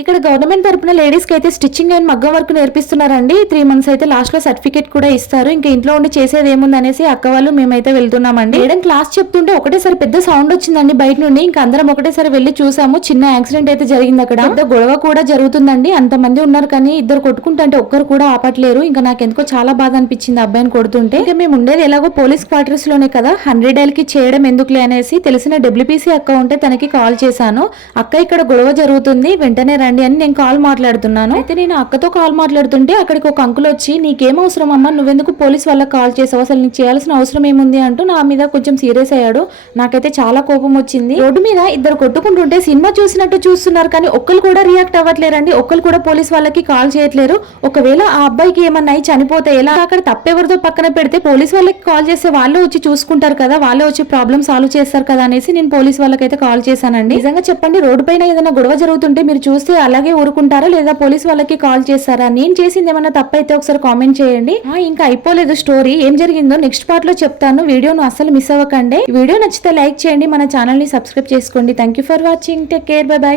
ఇక్కడ గవర్నమెంట్ తరపున లేడీస్కి అయితే స్టిచ్చింగ్ అండ్ మగ్గం వర్క్ నేర్పిస్తున్నారండి. త్రీ మంత్స్ అయితే లాస్ట్లో సర్టిఫికేట్ కూడా ఇస్తారు. ఇంకా ఇంట్లో ఉండి చేసేది ఏముంది అనేసి అక్క వాళ్ళు మేమైతే వెళ్తున్నామండి. మేడం క్లాస్ చెప్తుంటే ఒకటేసారి పెద్ద సౌండ్ వచ్చిందండి బయట నుండి. ఇంకా అందరం ఒకటేసారి వెళ్ళి చూసాము. చిన్న యాక్సిడెంట్ అయితే జరిగింది అక్కడ. పెద్ద గొడవ కూడా జరుగుతుందండి. అంతమంది ఉన్నారు కానీ ఇద్దరు కొట్టుకుంటుంటే ఒక్కరు కూడా ఆపట్లేరు. ఇంకా నాకు ఎందుకో చాలా బాధ అనిపించింది ఆ అబ్బాయిని కొడుతుంటే. ఇంకా మేము ఉండేది ఎలాగో పోలీస్ క్వార్టర్స్లోనే కదా. హండ్రెడ్కి చేయడం ఎందుకులే అనేసి తెలిసిన డబ్ల్యూపీసీ అక్క ఉంటే తనకి కాల్ చేశాను. అక్క ఇక్కడ గొడవ జరుగుతుంది. వెంటనే అండి అని నేను కాల్ మాట్లాడుతున్నాను. అయితే నేను అక్కతో కాల్ మాట్లాడుతుంటే అక్కడికి ఒక అంకుల్ వచ్చి నీకేం అవసరం అమ్మా? నువ్వెందుకు పోలీస్ వాళ్ళకి కాల్ చేసావు? అసలు నీకు చేయాల్సిన అవసరం ఏముంది? అంటూ నా మీద కొంచెం సీరియస్ అయ్యాడు. నాకైతే చాలా కోపం వచ్చింది. రోడ్డు మీద ఇద్దరు కొట్టుకుంటుంటే సినిమా చూసినట్టు చూస్తున్నారు కానీ ఒక్కరు కూడా రియాక్ట్ అవ్వట్లేరండి. ఒక్కరు కూడా పోలీస్ వాళ్ళకి కాల్ చేయట్లేరు. ఒకవేళ ఆ అబ్బాయికి ఏమన్నా అయి చనిపోతే ఎలా? అక్కడ తప్పెవరితో పక్కన పెడితే పోలీస్ వాళ్ళకి కాల్ చేస్తే వాళ్ళు వచ్చి చూసుకుంటారు కదా వాళ్ళే వచ్చి ప్రాబ్లమ్ సాల్వ్ చేస్తారు కదా అనేసి నేను పోలీస్ వాళ్ళకైతే కాల్ చేశానండి. నిజంగా చెప్పండి రోడ్డు పైన ఏదైనా గొడవ జరుగుతుంటే మీరు చూస్తే అలాగే ఊరుకుంటారా లేదా పోలీస్ వాళ్ళకి కాల్ చేస్తారా? నేను చేసింది ఏమైనా తప్పైతే ఒకసారి కామెంట్ చేయండి. ఇంకా అయిపోలేదు స్టోరీ. ఏం జరిగిందో నెక్స్ట్ పార్ట్లో చెప్తాను. వీడియోను అస్సలు మిస్ అవ్వకండి. వీడియో నచ్చితే లైక్ చేయండి. మన ఛానల్ని సబ్స్క్రైబ్ చేసుకోండి. Thank you for watching take care bye bye